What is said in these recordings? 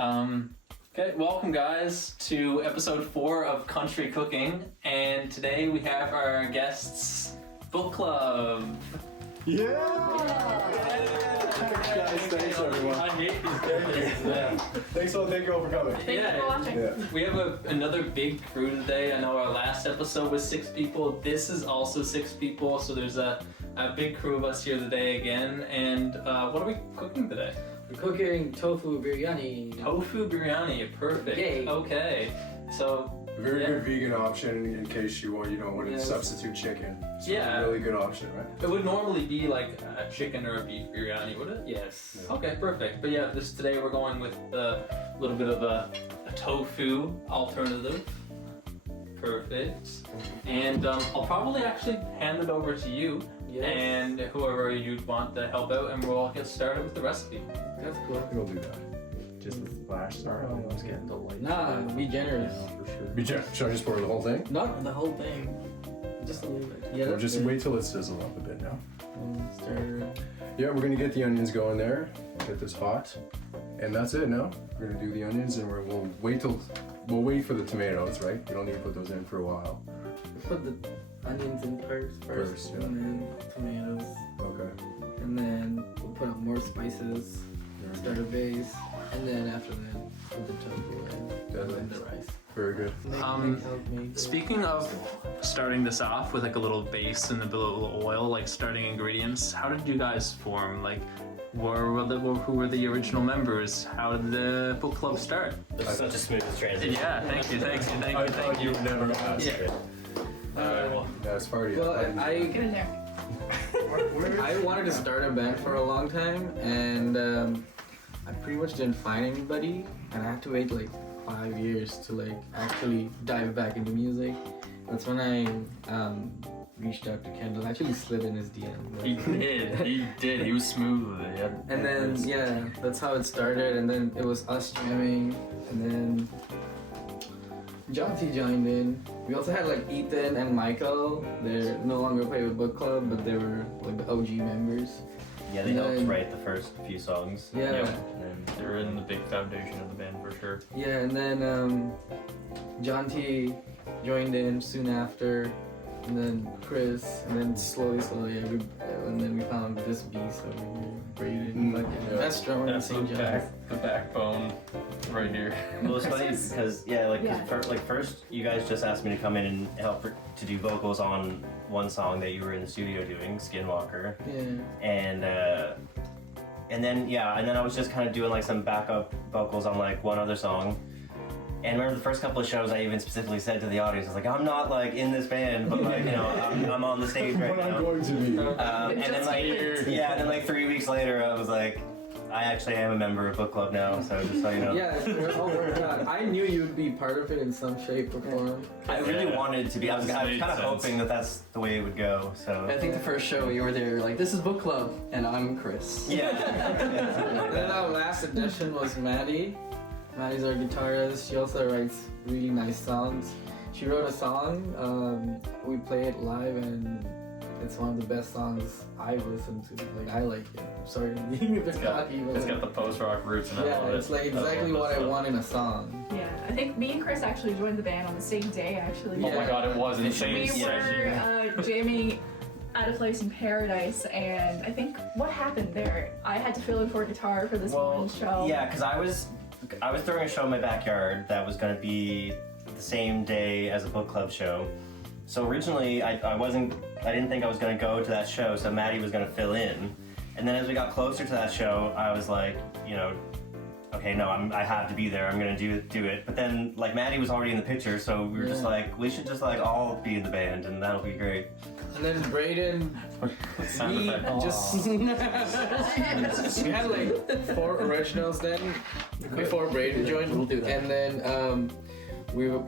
Okay, welcome guys to episode 4 of Country Cooking, and today we have our guests book club. Thanks everyone. I hate these characters. Thank you all for coming. Thank you for watching. Yeah. We have another big crew today. I know our last episode was 6 people. This is also 6 people, so there's a big crew of us here today again. And what are we cooking today? We're cooking tofu biriyani. Tofu biryani, perfect. Yay. Okay, so Very good vegan option in case you don't want to substitute chicken. So Yeah. Really good option, right? it would normally be like a chicken or a beef biryani, would it? Yes. Okay, perfect. But yeah, today we're going with a little bit of a tofu alternative. Perfect. And I'll probably actually hand it over to you and whoever you'd want to help out, and we'll get started with the recepe. That's cool. We'll do that. Just a splash. Sorry, I was getting the light. Nah, be generous. For sure. Should I just pour the whole thing? Not the whole thing. Just a little bit. Yeah, Or that's just good. wait till it sizzles up a bit now. Stir. Yeah, we're gonna get the onions going there. Get this hot, and that's it. Now we're gonna do the onions, and we'll wait for the tomatoes. Right? We don't need to put those in for a while. Put the onions in first, First, yeah. and then tomatoes, Okay. and then we'll put up more spices, start a base, and then after that, put the tofu in, and then the rice. Very good. Speaking of starting this off with like a little base and a little oil, like starting ingredients, how did you guys form? Like, who were the original members? How did the book club start? That's such a smooth transition. Yeah, thank you. I thought you would never ask. Yeah. That's party. Well, Get in there. I wanted to start a band for a long time, and I pretty much didn't find anybody, and I had to wait like 5 years to like actually dive back into music. That's when I reached out to Kendall. I actually slid in his DM. He did. He was smooth. And then that's how it started. And then it was us jamming, and then John T joined in. We also had like Ethan and Michael. They're no longer play with book club, but they were like the OG members. Yeah, they helped write the first few songs. Yeah. Yep. And then They're in the big foundation of the band for sure. Yeah, and then John T joined in soon after, and then Chris, and then slowly, and then we found this beast over here, Braden, like best drummer in That's St. John's. the backbone right here. well, it's funny because first you guys just asked me to come in and help to do vocals on one song that you were in the studio doing, Skinwalker. Yeah. And then I was just kind of doing like some backup vocals on like one other song. And I remember the first couple of shows I even specifically said to the audience, I was like, I'm not like in this band, but like, I'm on the stage right But I'm now. going to be. And then like 3 weeks later, I was like, I actually am a member of book club now, so just so you know. Yeah, it all worked out. I knew you'd be part of it in some shape or form. I really wanted to be. I was kind Made of sense. hoping that that's the way it would go. So I think the first show you were there, like, this is book club, and I'm Chris. yeah. And then our last edition was Maddie. Maddie's our guitarist. She also writes really nice songs. She wrote a song. We play it live, and it's one of the best songs I've listened to. Like, I like it. I'm sorry to be a bit cocky, but It's got the post-rock roots and I love it. it's like exactly what I want in a song. Yeah, I think me and Chris actually joined the band on the same day, actually. Oh my god, it was insane. We were jamming at a place in Paradise, and I think what happened there, I had to fill in for guitar for this one show. Yeah, because I was throwing a show in my backyard that was going to be the same day as a book club show. So originally, I didn't think I was going to go to that show, so Maddie was going to fill in. And then as we got closer to that show, I was like, okay, no, I have to be there. I'm going to do it. But then, like, Maddie was already in the picture, so we were just like, we should just like all be in the band, and that'll be great. And then Braden, we had like 4 originals then before Braden joined. We'll do that. And then we were.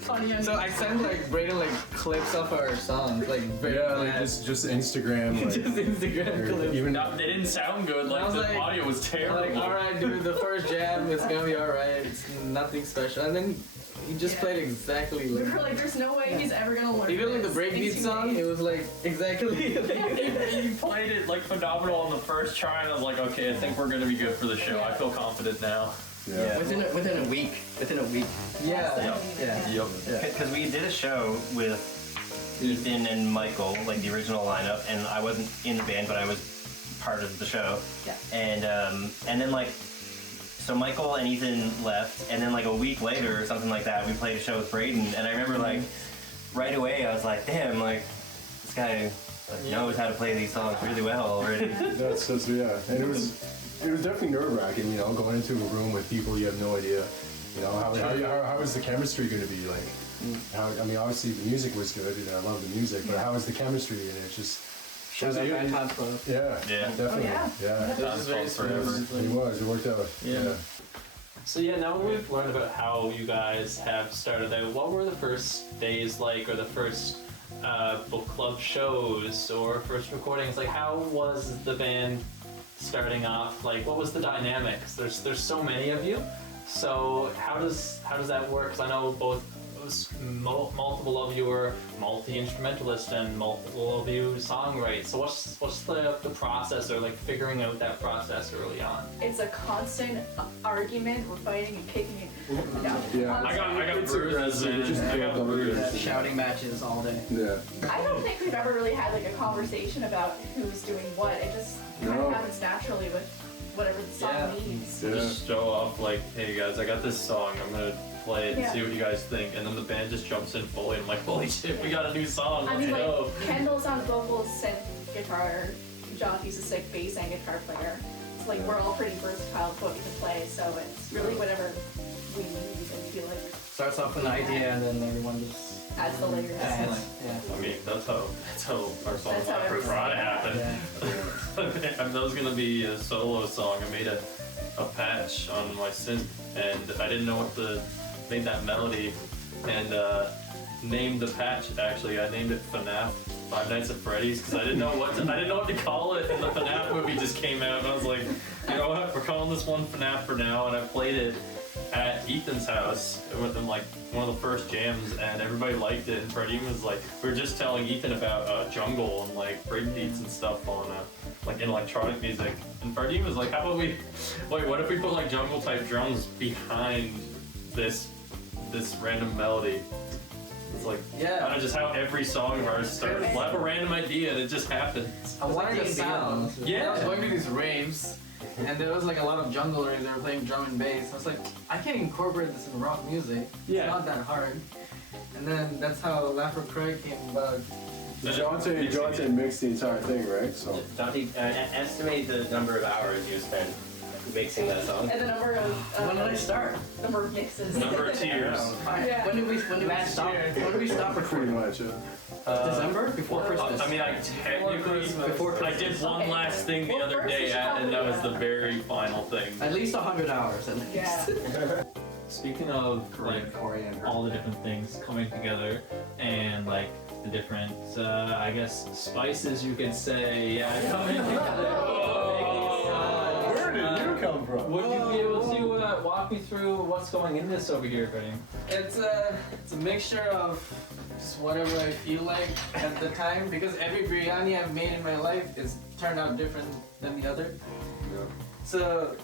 Funny. So I sent like Braden like clips of our songs, like very Like just Instagram. Like, just Instagram clips. even They didn't sound good. I Like was the like- audio was terrible. Like, alright, dude, the first jam is gonna be alright. It's nothing special. And then he just played exactly We like. were like, there's no way he's ever gonna learn. Even like the this. breakbeat It's too song, late. it was like exactly. You played it like phenomenal on the first try, and I was like, okay, I think we're gonna be good for the show. I feel confident now. Yeah. Within a week. Yeah. Yeah. Yep. Because we did a show with Ethan and Michael, like the original lineup, and I wasn't in the band, but I was part of the show. Yeah. And then like, so Michael and Ethan left, and then like a week later or something like that, we played a show with Braden, and I remember like right away I was like, damn, like this guy like, knows how to play these songs really well already. That's yeah, and it was definitely nerve-wracking, you know, going into a room with people you have no idea, you know, how is the chemistry going to be like? I mean, obviously the music was good, and I love the music, but how is the chemistry? And it just Shout out Band Time Club. yeah, Yeah. definitely, Oh, yeah. That's fun forever. It worked out. Yeah. So yeah, now we've learned about how you guys have started out. What were the first days like, or the first book club shows, or first recordings? Like, how was the band starting off? Like, what was the dynamics? There's so many of you. So how does that work? 'Cause I know both multiple of you are multi-instrumentalists and multiple of you songwrite. So what's the process, or like figuring out that process early on? It's a constant argument. We're fighting and kicking it. No. Yeah. I got bruises and Just I got built on bruises. Shouting matches all day. Yeah. I don't think we've ever really had like a conversation about who's doing what. It just kind No. of happens naturally with whatever the song Yeah. needs. Yeah. Just show up like, hey guys, I got this song. I'm gonna play it and Yeah. see what you guys think. And then the band just jumps in fully. And I'm like, holy shit, we got a new song. I Let's mean, go. like, Kendall's on vocals, synth, guitar, Jockey's a sick bass and guitar player. So like, we're all pretty versatile with what we can play, so it's really whatever we need and feel like Starts off with an idea and then everyone just adds the layers. adds. I mean, that's how our song That's how every Rod song happened. Yeah. That was gonna be a solo song. I made a patch on my synth, and I didn't know what to made that melody, and named the patch. Actually, I named it FNAF, Five Nights at Freddy's, because I didn't know what to call it. And the FNAF movie just came out, and I was like, you know what? We're calling this one FNAF for now. And I played it at Ethan's house within like one of the first jams, and everybody liked it. And Freddie was like, we were just telling Ethan about jungle and like breakbeats and stuff on like in electronic music. And Freddie was like, how about what if we put like jungle type drums behind this random melody? It's like kind of just how every song of ours starts. We'll have a random idea and it just happens. I wanted a sound. Yeah. I was going to these raves, and there was like a lot of jungle raves. They were playing drum and bass. I was like, I can incorporate this in rock music. Yeah. It's not that hard. And then that's how Laffer Craig came about. Jonte mixed the entire thing, right? So Dante, estimate the number of hours you spent mixing that song. And the number of When did I start? number of mixes. Number of tears. Yeah. When did we stop? When did we stop pretty recording? much. December? Before Christmas. I mean, I technically, I did one last thing the Well, other first day, you should and that was the probably, very final thing. At least 100 hours. At least. Yeah. Speaking of like Coriander. all the different things coming together and like the different, I guess, spices you could say, yeah, coming together. Where did you come from? Would you be able to walk me through what's going in this over here, Freddie? It's a mixture of just whatever I feel like at the time, because every biryani I've made in my life is turned out different than the other. Yeah. So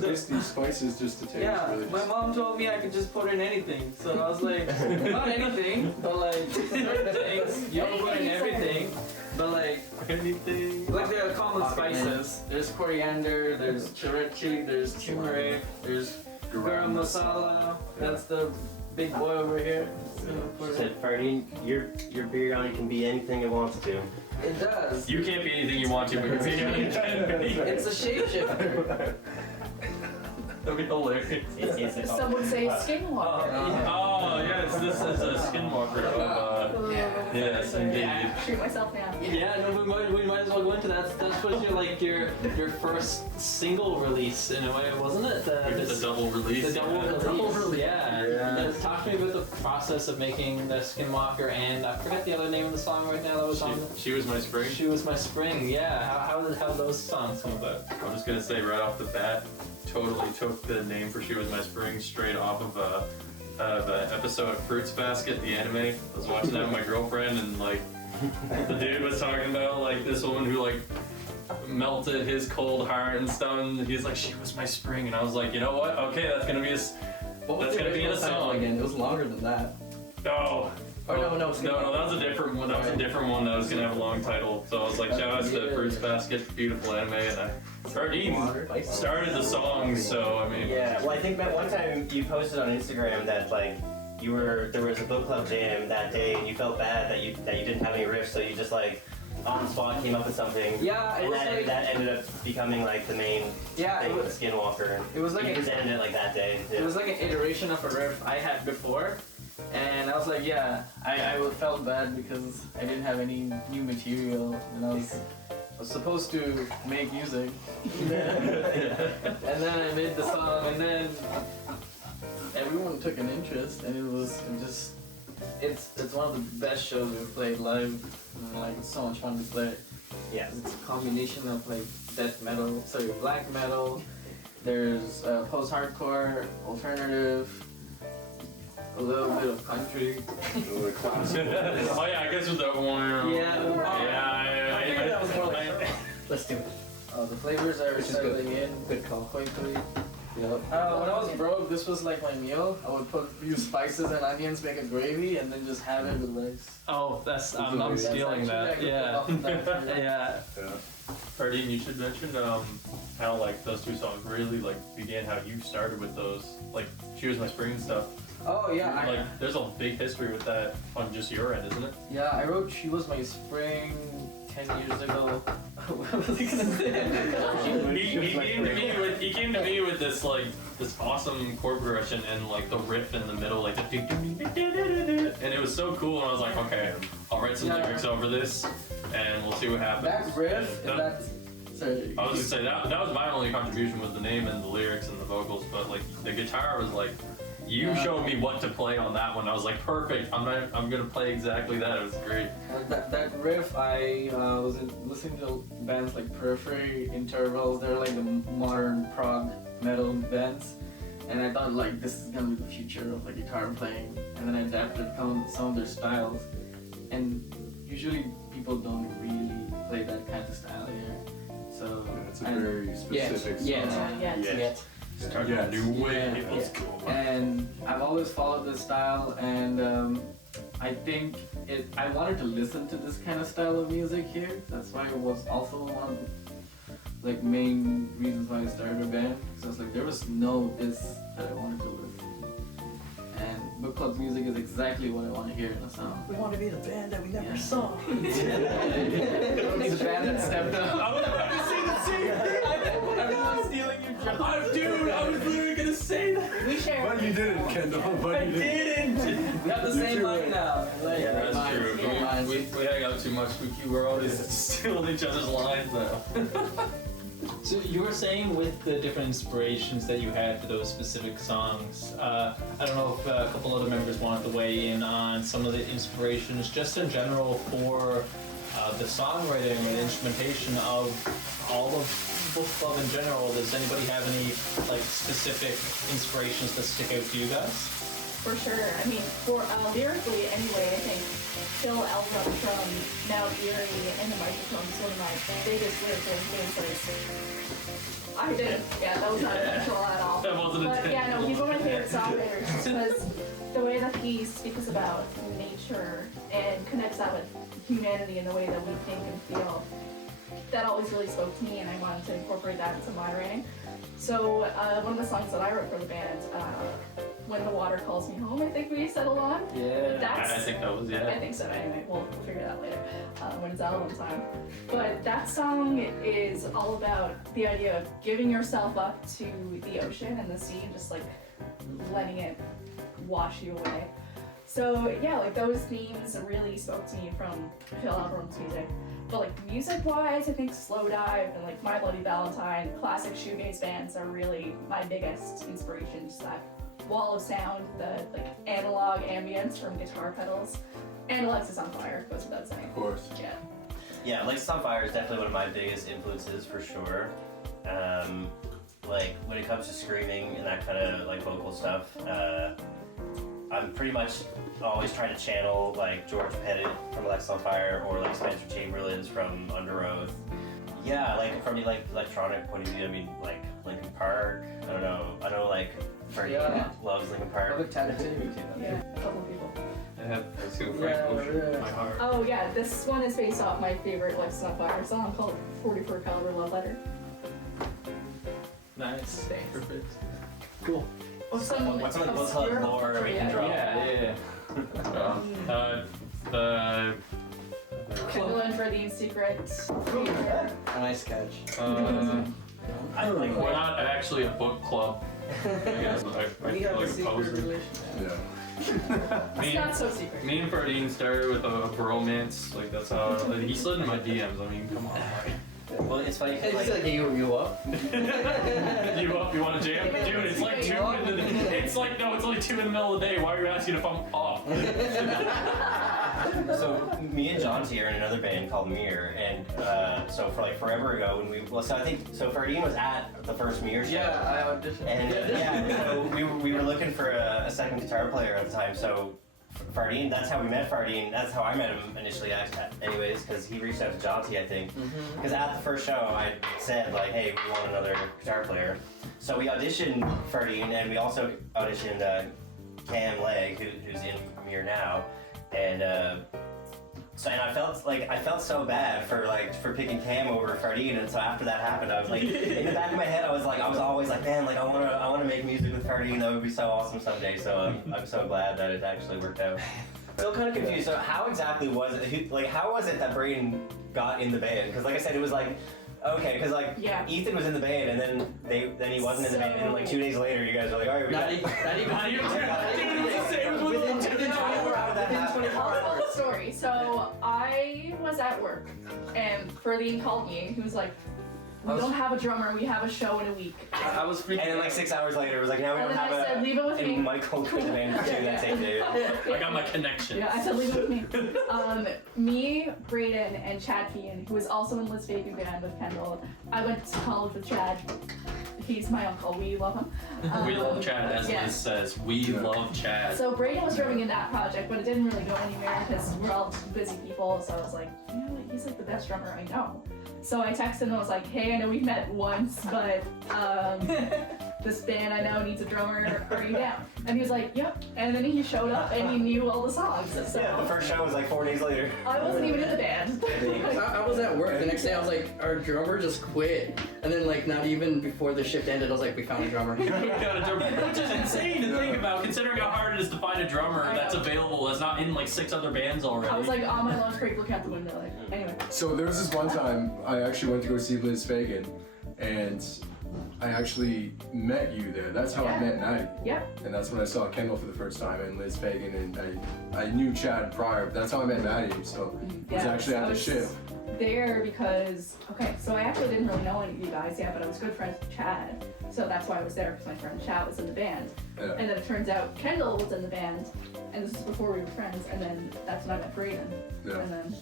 basically spices just to taste. yeah, really my just, mom told me I could just put in anything. So I was like, not anything, but like certain things. You don't put in everything, but like Anything. like the common spices. There's coriander, there's chirichi, there's turmeric, there's garam masala. That's the big boy over here. Just gonna put it- Said Freddie, your biryani can be anything it wants to. It does. You can't be anything you want to, but you can be. It's a shapeshifter. That'd be hilarious. It's Some would say skinwalker. Oh, yes, this is a skinwalker of, yes, indeed. Shoot myself now. Yeah, no, we might as well go into that. That was your first single release in a way, wasn't it? We did the double release. The double yeah. release, yeah. Talk to me about the process of making the Skinwalker, and I forget the other name of the song right now that was on. She was my spring. She Was My Spring, yeah. How those songs come about? I'm just gonna say right off the bat, totally took the name for She Was My Spring straight off of of an episode of Fruits Basket, the anime. I was watching that with my girlfriend, and like the dude was talking about like this woman who like melted his cold heart and stuff. And he's like, she was my spring, and I was like, you know what? Okay, that's gonna be a What was that's the gonna be in a original title song. again? It was longer than that. No. Oh no, No, that was a different one. That was a different one that was gonna have a long title. So I was like, shout out to Fruits Basket, beautiful anime, and I started the song. So I mean, Yeah, well, I think Matt, one time you posted on Instagram that like there was a book club jam that day, and you felt bad that you didn't have any riffs, so you just like on the spot came up with something. Yeah, it and was like that ended up becoming like the main thing with Skinwalker. it was like you a, presented it like that day. it was like an iteration of a riff I had before, and I was like, yeah, I felt bad because I didn't have any new material, and I was supposed to make music, and then I made the song, and then everyone took an interest, and it's one of the best shows we've played live, and like it's so much fun to play. Yeah. It's a combination of like black metal, there's post-hardcore, alternative, a little bit of country. oh yeah, I guess with that one. Yeah. I figured that was more like- Let's do it. The flavors are Which is settling in Good call. quickly. Yep. When I was broke, this was like my meal. I would use spices and onions, make a gravy, and then just have it with rice. Oh, that's I'm That's stealing that. actually Yeah. a good one. Yeah. Pardine, you should mention how like those two songs really like began, how you started with those, like She Was My Spring and stuff. Oh yeah, Like there's a big history with that on just your end, isn't it? yeah. I wrote "She Was My Spring" 10 years ago. What was he gonna say? He came to me with this like this awesome chord progression and like the riff in the middle, like the and it was so cool. And I was like, okay, I'll write some lyrics over this, and we'll see what happens. That riff, and that. Sorry. I was gonna say that was my only contribution, was the name and the lyrics and the vocals, but like the guitar was like, you showed me what to play on that one. I was like, perfect. I'm gonna play exactly that. It was great. That riff, I was listening to bands like Periphery, Intervals. They're like the modern prog metal bands, and I thought like this is gonna be the future of like guitar playing. And then I adapted some of their styles, and usually people don't really play that kind of style here. So It's a very specific song. Yeah. Started a new wave. Yeah. Let's go. And I've always followed this style, and I think I wanted to listen to this kind of style of music here. That's why it was also one of the like main reasons why I started a band. So I was like, there was no this that I wanted to listen to. And book club music is exactly what I want to hear in a song. We want to be the band that we never Yeah. saw. It's a band that stepped up. Everyone's stealing your job. Dude, I was literally gonna say that. We share. But you didn't, Kendall. But you didn't. We have the same mic now. Like, Yeah, that's mine, true. mine. We hang out too much. We're always stealing each other's lines now. So you were saying with the different inspirations that you had for those specific songs, I don't know if a couple other members wanted to weigh in on some of the inspirations just in general for the songwriting and the instrumentation of all of book club in general. Does anybody have any like specific inspirations that stick out to you guys? For sure. I mean, for lyrically anyway, I think Phil Elbrum from Now Eerie and the Microphone is one of my biggest lyrical influences. I didn't. Yeah, that was not intentional at all. That wasn't But yeah, no, intentional. he's one of my favorite songwriters just because the way that he speaks about nature and connects that with humanity in the way that we think and feel, that always really spoke to me, and I wanted to incorporate that into my writing. So one of the songs that I wrote for the band, When the Water Calls Me Home, I think we settled on. Yeah. I think that was I think so. Anyway, we'll figure that out later when it's album time. But that song is all about the idea of giving yourself up to the ocean and the sea, and just like letting it wash you away. So yeah, like those themes really spoke to me from Phil Elbrum's music. But like music-wise, I think Slow Dive and like My Bloody Valentine, classic shoegaze bands are really my biggest inspiration. Just that wall of sound, the like analog ambience from guitar pedals, and Alexis on Fire goes without saying. Of course. Yeah. Yeah, Alexis on Fire is definitely one of my biggest influences for sure. Like when it comes to screaming and that kind of like vocal stuff, I'm pretty much always trying to channel like George Pettit from Alexa on Fire or like Spencer Chamberlain's from Under Oath. Yeah, like from the like electronic point of view, I mean like Linkin Park. I don't know. I know like Freddie loves Linkin Park. Yeah, a couple of people. I have two Frank Ocean in my heart. Oh yeah, this one is based off my favorite Alexa on Fire song called 44 Caliber Love Letter. Nice. Thanks. Perfect. Cool. What's some What's obscure lore we can trivia? drop? Yeah. The Kendall and Fredine's secret. Nice catch. I like we're not actually a book club. I guess I We feel have like a a secret poser. relationship. Yeah. It's Me, not so secret. me and Ferdine started with a bromance. Like that's how like, he slid in my DMs. I mean, come on. well, it's funny 'cause, It's like, like you up. You up? You want to jam? Dude, it's like 2 in the. It's like no, it's only 2 in the middle of the day. Why are you asking if I'm up? so me and Jonty are in another band called Mir, and so for like forever ago when so I think so Ferdine was at the first Mir show. Yeah, I auditioned. And so we were looking for a second guitar player at the time. So Fardine, that's how we met Fardine. That's how I met him initially, anyways, because he reached out to Jonty, I think. Because at the first show, I said like, "Hey, we want another guitar player." So we auditioned Fardine, and we also auditioned Cam Legg, who's in Mir now, and. So and I felt so bad for picking Cam over Fardine, and so after that happened, I was like in the back of my head, I was always like, man, like I wanna make music with Fardine. That would be so awesome someday. So I'm so glad that it actually worked out. Still kind of confused. So how exactly was it? Like how was it that Braden got in the band? Because like I said, it was like. Okay, because like Ethan was in the band, and then he wasn't in the band, and then like 2 days later, you guys were like, all right, Not even 24 I'll hours. tell the story. So I was at work, and Ferdine called me. He was like, "We don't have a drummer. We have a show in a week." I was freaking. And then like 6 hours later, it was like, now we And don't then have I said, "Leave it with me." And Michael couldn't manage to do that same day. I got my connection. Yeah, I said leave it with me. Me, Braden, and Chad Kean, who was also in Liz Fagan band with Kendall. I went to college with Chad. He's my uncle. We love him. We love Chad, as yeah. Liz says. We love Chad. So Braden was drumming in that project, but it didn't really go anywhere because we're all busy people. So I was like, you know what? He's like the best drummer I know. So I texted him and was like, hey, I know we've met once, but this band I know needs a drummer. Are you down? And he was like, yep. And then he showed up and he knew all the songs. So Yeah, the first show was like 4 days later. I wasn't even in the band. I was at work the next day. I was like, our drummer just quit, and then like not even before the shift ended, I was like, we found a drummer. We got a drummer, which is insane to think about, considering how hard it is to find a drummer that's available, that's not in like 6 other bands already. I was like on my lunch break looking out the window. Like, anyway. So there was this one time I actually went to go see Liz Fagan, and I actually met you there. That's how I met Maddie. Yep. And that's when I saw Kendall for the first time and Liz Fagan, and I knew Chad prior, but that's how I met Maddie. So it was actually at the shift. There because, okay, so I actually didn't really know any of you guys yet, but I was good friends with Chad. So that's why I was there, because my friend Chad was in the band. Yeah. And then it turns out Kendall was in the band, and this was before we were friends, and then that's when I met Braden. Yeah. And then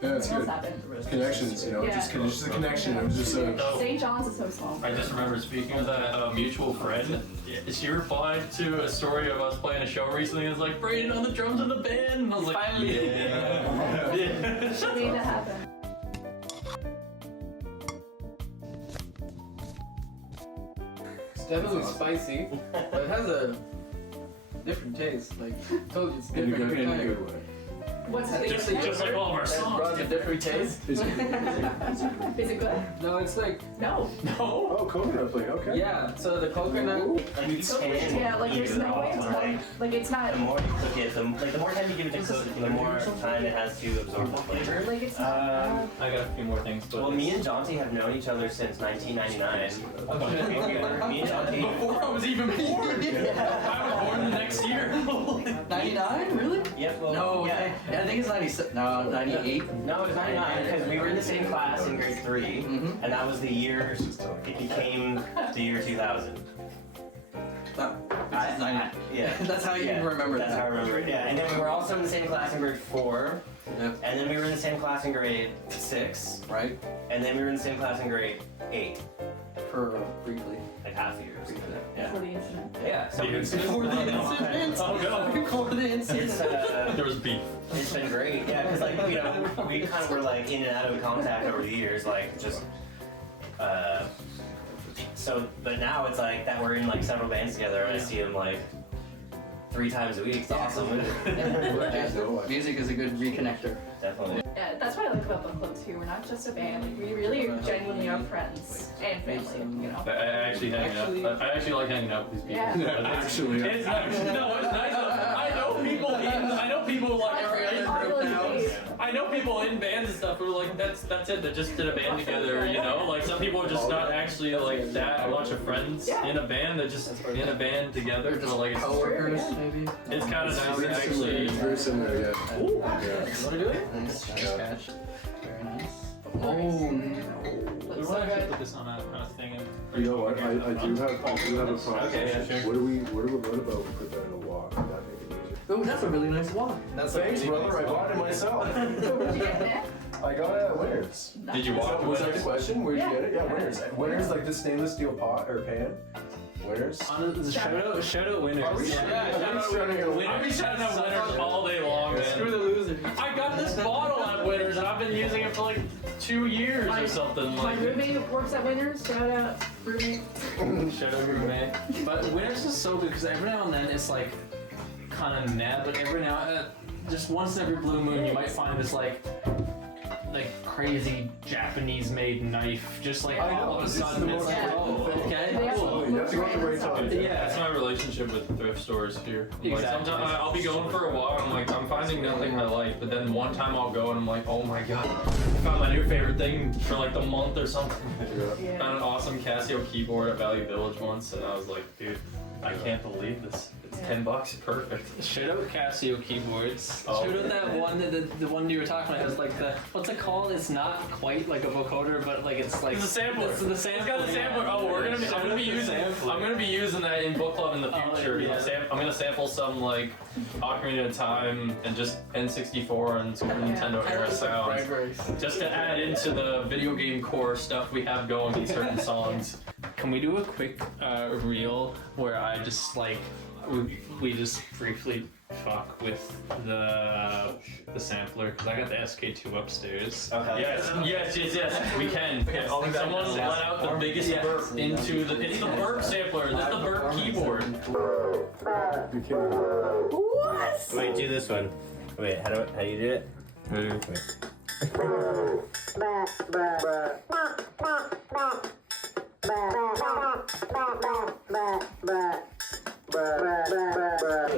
Yeah, that's something else good. happened. Connections, you know, Yeah. just a connection. It was just a. St. John's is so small. I just remember speaking of that mutual friend. She replied to a story of us playing a show recently. It was like Braden on the drums in the band, and I was like, Finally. yeah. She made that happen. It's definitely spicy, but it has a different taste. Like I told you, it's In a different good, every in a time. good way. What's Just like all of our That songs. brought a different taste. Is it? Is it good? No, it's like No. No. Oh, coconut flake. Okay. yeah. So the coconut. And you can Yeah, like eat there's it no all, way it's right? like it's not The more you cook it, the more time you give it to cook, the more time it has to absorb the flavor. like it's not. I got a few more things, but Well, me and Jonty have known each other since 1999. Me and Jonty. before I was even born. I was born the next year. 99? Really? Yep. Well, No, yeah. I think it's 97. No, 98. No, it was 99 because we were in the same class in grade 3, Mhm. and that was the year it became the year 2000. Yeah. That's how you Yeah, remember That's that. how I remember it. Yeah, and then we were also in the same class in grade 4, Yep. and then we were in the same class in grade 6, Right? and then we were in the same class in grade 8. For briefly. like half a year or something. Yeah. Before the incident. Yeah. So The incident? Before the incident. Oh god. Before the it's incident. There was beef. it's been great. Yeah, because like you know we kind of were like in and out of contact over the years, like just. So, but now it's like that we're in like several bands together, and I see him like 3 times a week. It's awesome. Music is a good reconnector. Definitely. Yeah, that's what I like about book club too. We're not just a band. Like, we really genuinely are friends and family. You know. I actually I actually like hanging out with these people. Yeah. Actually, It's nice. No, it's nice. I know people like are in I know people in bands and stuff who are like that's it. They just did a band together, you know. Like some people are just not actually like that. A bunch of friends in a band. They're just in a band together. Just So like coworkers, maybe. it's kind of nice to actually. very similar, yeah. What are you doing? Nice. Scratch. Very nice. Oh no. We want to put this on a kind of thing. You know what? I do have a process. Okay, yeah, sure. What about we put that in a walk? Would that make it easier? Oh, that's a really nice walk. That's thanks, brother. I bought it myself. Where'd you get it? I got it at Winners. Did you walk Was that away? the question? Where'd you get it? Yeah, Winners. Winners, like this stainless steel pot or pan. Winners. Shout out winners. Are we I've been shouting out Winners all day long, Screw the man. loser. I got this bottle at Winners and I've been using it for like 2 years or something. My Like, roommate works at Winners. Shout out roommate. Shout out roommate. But winners is so good because every now and then it's like kind of mad, but every now just once in every blue moon you might find this like crazy Japanese made knife just like I know, all of a this is sudden the it's most like random thing. okay They have cool. You have to go at the right time. Yeah. that's my relationship with thrift stores here. Like Exactly. sometimes I'll be going for a walk and I'm like, I'm finding nothing I like, but then one time I'll go and I'm like, oh my god, I found my new favorite thing for like the month or something. Yeah. Found an awesome Casio keyboard at Valley Village once and I was like, dude, I can't believe this. It's $10, perfect. Shout out Casio keyboards. Oh. Shout out that one, the one you were talking about. It's like the what's it called? It's not quite like a vocoder, but like it's like It's a sampler. It's the sampler. It's got the sampler. Oh, I'm gonna be using that in book club in the future. yeah. I'm gonna sample some like Ocarina of Time and just N64 and Super Nintendo era sounds, Fried rice. just to add into the video game core stuff we have going in certain songs. Can we do a quick reel where I just like we just briefly fuck with the sampler because I got the SK2 upstairs. Okay. Yes, we can. Okay, someone let out the biggest burp into the. It's the burp sampler. This is the burp keyboard. You can't. Wait, do this one. Wait, how do you do it? Wait.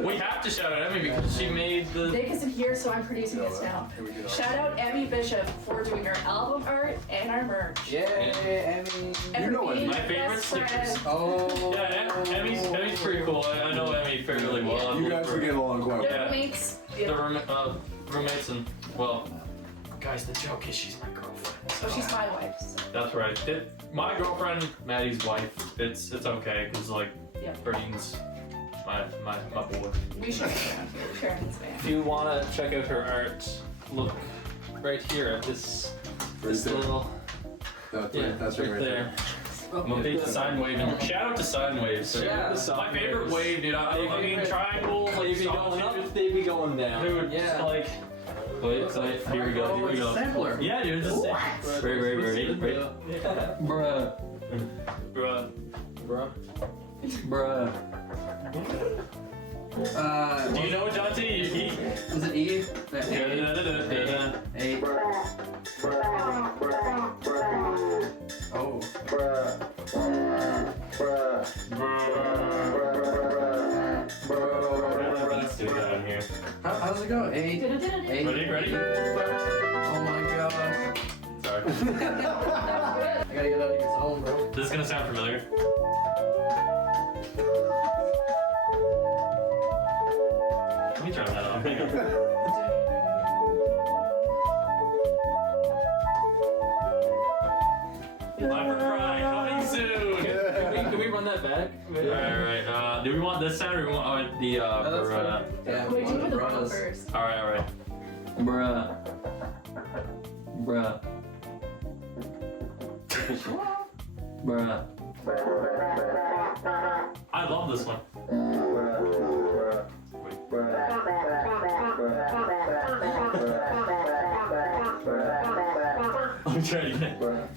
We have to shout out Emmy because she made the. Nick isn't here, so I'm producing this now. Here we go. Shout out Emmy Bishop for doing our album art and our merch. Yay, Emmy. And You know for being my favorite best friend. stickers. Oh. Yeah, Emmy's pretty cool. I know Emmy fairly well. You guys would get along quite The well. Yeah. roommates. The roommates and well, guys, the joke is she's my girlfriend. Oh, she's my wife. So. That's right. My girlfriend, Maddie's wife. It's okay because like Yeah. Brian's my boy. We should be around here. We're sharing this If van. you want to check out her art, look right here at this there. little That's right there. I'm a big sine wave. And shout out to sine waves. Yeah, My favorite wave, dude. I mean, triangle. They be going up, they be going down. Dude, Yeah. like. Wait, here we go. Here we go. Sampler. Yeah, dude. It's a ready. Bruh. Bruh. Bruh. Do you know what Dante? Was it E? Da-da-da-da-da-da. A. Oh. Let's do that on here. How's it go? A. A. Ready? Oh my god. Sorry. I gotta get out of your zone, bro. This is gonna sound familiar. Let me turn that off. Hang on. Live for Cry coming soon. Can we run that back? Alright, do we want this sound or do we want the that's for, Yeah, Wait, do the bruhs. bottle first. Alright. Bruh. Bruh. I love this one. I'm trying again.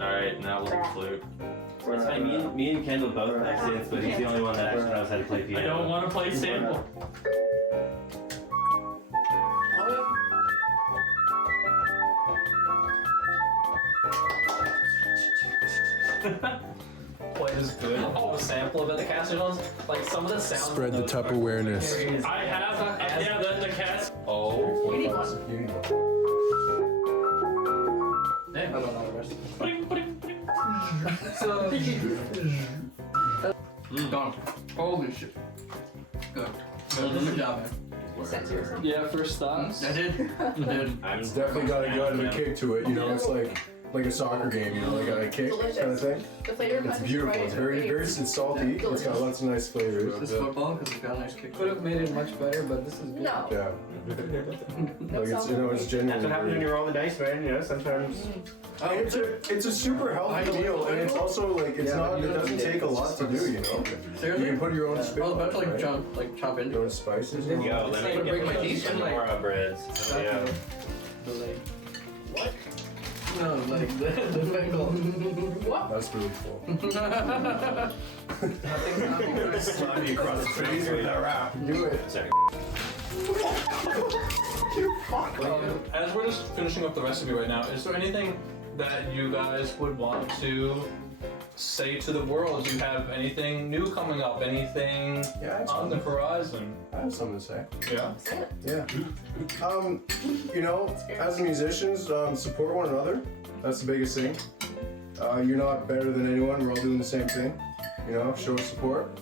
Alright, now we'll do flute. It's funny, me and Kendall both play synths, but he's the only one that actually knows how to play I piano. don't want to play sample. Play is good. Oh, the sample of it, the caster ones, like some of the sounds. Spread the Tup awareness. I have, yeah, the cast. Oh. You need one. You need one. I don't know the rest. So, Gone. Holy shit. Good. Good job, man. Seriously. yeah, first thoughts. I did. Dude. It's definitely got a gut and a kick to it. You know, it's like a soccer game. You know, like a kick kind of thing. The flavor It's punch beautiful. right It's in very, the very. face. It's salty. It's got lots of nice flavors. This is football because it's got a nice kick. Could have made it much better, but this is good. No. Yeah. No Like it's, salt. you know, it's genuinely. That's what happens when you roll the dice, man. You know, sometimes. It's a super healthy meal, and it's also like it doesn't take a lot to do. You know, you Seriously? can put your own I spin was on about to it, right? chop into Your own it. spices. Yo, It's let like me to break my get teeth some and, more breads. Yeah. The leg. No, like the pickle. What? That's really cool. Slap me across the face with that wrap. Do it. Sorry. As we're just finishing up the recipe right now, is there anything that you guys would want to say to the world? Do you have anything new coming up? Anything Yeah, on the horizon? I have something to say. Yeah. Yeah. You know, as musicians, support one another. That's the biggest thing. You're not better than anyone. We're all doing the same thing. You know, show support.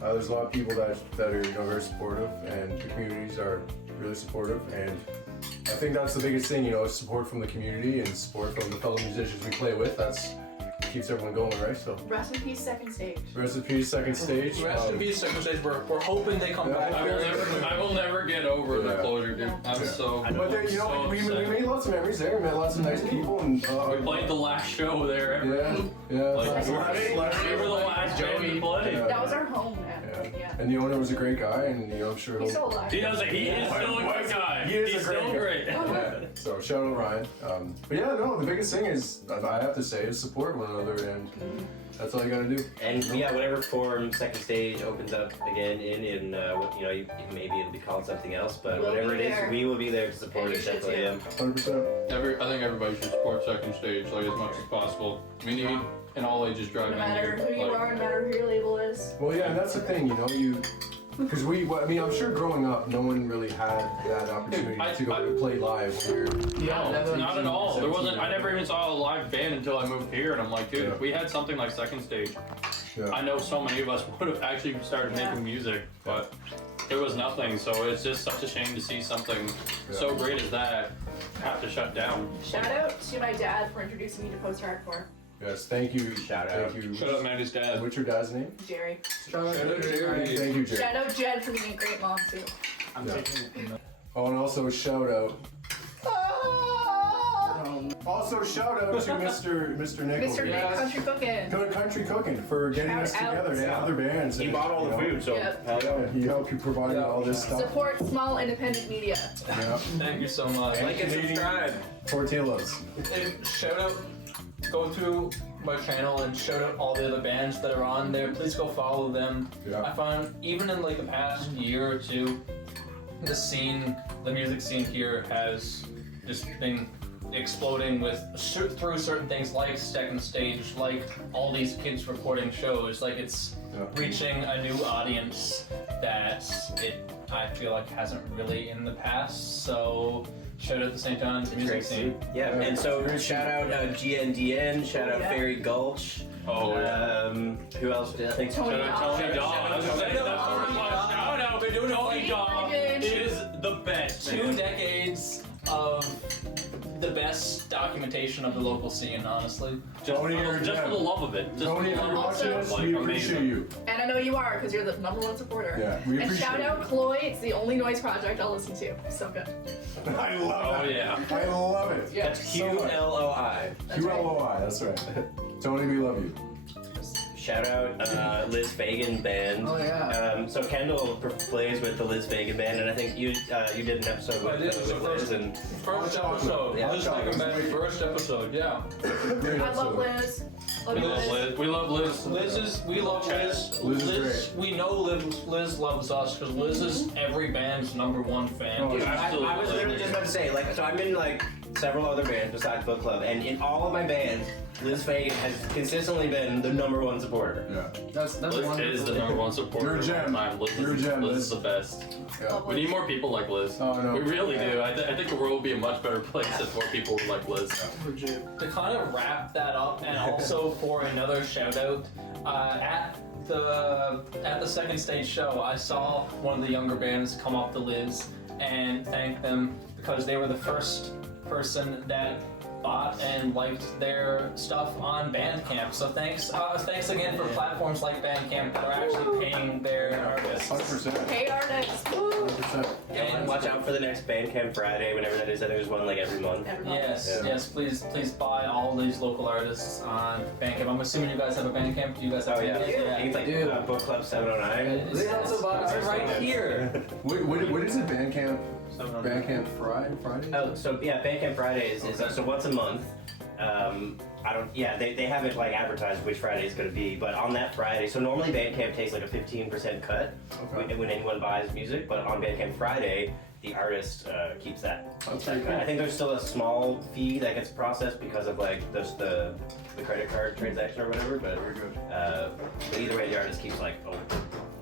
There's a lot of people that are very supportive, and the communities are really supportive. And I think that's the biggest thing. You know, support from the community and support from the fellow musicians we play with. That's keeps everyone going, right? So. Rest in peace, second stage. Recipe second stage. Rest in peace, second stage. We're hoping they come back. I will never get over the closure, dude. I'm so. But then, you know, so we upset. made lots of memories there. We met lots of nice people, and We played the last show there ever. yeah. Like, we were the last band to play. Yeah. That was our home, man. Yeah. And the owner was a great guy, and you know, I'm sure He's still alive. He is still a good guy. He is He's a great still guy. great. Yeah. So shout out Ryan. But yeah, no, the biggest thing is I have to say is support one another, and that's all you gotta do. And yeah, whatever form second stage opens up again in, you know, maybe it'll be called something else, but We'll whatever be it is, there. we will be there to support And it. you should Definitely, yeah. 100%. I think everybody should support second stage like as much as possible. We need an all ages No drive-in matter here. who you are, no matter who your label is. Well, yeah, and that's the thing, you know, because I mean, I'm sure growing up, no one really had that opportunity to go to play live. Where, No, not at all. There wasn't. I never even saw a live band until I moved here, and I'm like, dude, Yeah. if we had something like second stage, yeah. I know so many of us would have actually started making music, but there was nothing. So it's just such a shame to see something so great as that have to shut down. Shout out to my dad for introducing me to post-hardcore. Yes, thank you. Shout out. Thank you. Shut up, Mandy's dad. What's your dad's name? Jerry. Shout out to Jerry. Thank you, Jerry. Shout out Jed for being a great mom too. Oh, and also shout out. Also shout out to Mr. Nichols. Mr. Nick Country Cookin. Good Country Cookin for getting Shout us out. together and other bands. He and, bought all you the know, food, so Yep. hell yeah. Yeah, he helped you provide all this stuff. Support small independent media. Yeah. Thank you so much. Like and subscribe. Tortillas. And shout out, go to my channel and shout out all the other bands that are on there. Please go follow them. Yeah. I found even in like the past year or two, the music scene here has just been exploding through certain things like second stage, like all these kids recording shows. Like it's reaching a new audience that I feel like hasn't really in the past. So shout out at the St. John's music Great scene. scene. Yeah, and so shout out GNDN, shout out Fairy Gulch. Oh, who else did I think? Tony Dawg. Tony Dawg. Shout out, we do Tony Dawg. Is the best. 2 decades of the best documentation of the local scene, honestly. Just, Tony, you're a just for gem. the love of it. Just Tony, if for the you're love of watching it. us, Like, we appreciate amazing. you. And I know you are, because you're the #1 supporter. Yeah, we And appreciate shout it. out Chloe, it's the only noise project I'll listen to. So good. I love Oh it. yeah. I love it. Yeah. That's QLOI. QLOI, that's right. Tony, we love you. Shout out Liz Fagan band. Oh yeah. So Kendall plays with the Liz Fagan band, and I think you did an episode with, I did, it was the with Liz, first- and First episode. Yeah. Liz Fagan Band, first episode, yeah. Great I love episode. Liz. We love Liz. We love Liz. We love Liz. Liz is we know Liz loves us because Liz is every band's #1 fan. Oh, Dude, I was literally just about to say, like, so I'm in like several other bands besides Book Club, and in all of my bands, Liz Fagan has consistently been the #1 supporter. Yeah. That's Liz wonderful. is the #1 supporter. You're a of gem. all time. Liz, You're a gem, Liz Liz. is the best. Love We Liz. need more people like Liz. Oh, no. We really do. I think the world would be a much better place if more people were like Liz. To kind of wrap that up, and also for another shout out, at the second stage show, I saw one of the younger bands come up to Liz and thank them because they were the first person that bought and liked their stuff on Bandcamp. So thanks again for platforms like Bandcamp that are actually paying their artists. 100%. Hey artists. Woo. 100%. And watch out for the next Bandcamp Friday, whenever that is. I think there's one like every month. Everyone. Yes, Yeah. yes, please buy all these local artists on Bandcamp. I'm assuming you guys have a Bandcamp. Do you guys have Oh yeah, Bandcamp? I think it's like Dude. Book Club 709. They also bought It's ours. right here. What is it, Bandcamp? Bandcamp Friday? Oh, so yeah, Bandcamp Fridays is so once a month. They have it like advertised which Friday is going to be, but on that Friday, so normally Bandcamp takes like a 15% cut when anyone buys music, but on Bandcamp Friday, the artist keeps that. That's that pretty cut. I cool. think there's still a small fee that gets processed because of like just the credit card transaction or whatever, but Very good. but either way, the artist keeps like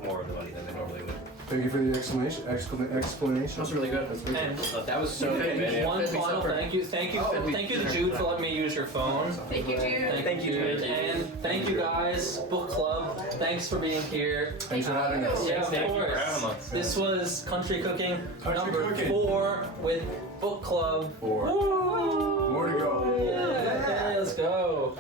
more of the money than they normally would. Thank you for the explanation. That's really good. That's great. And That was so good, man. one Fit me final supper. thank you to Jude for letting me use your phone. thank you, Jude. Thank you, Jude. And thank you guys, Book Club. Thanks for being here. Thanks for having us. Yeah, of Thank you for course. having us. This was Country Cooking Country number Cooking. 4 with Book Club. 4. Woo! More to go. Yeah, okay, let's go.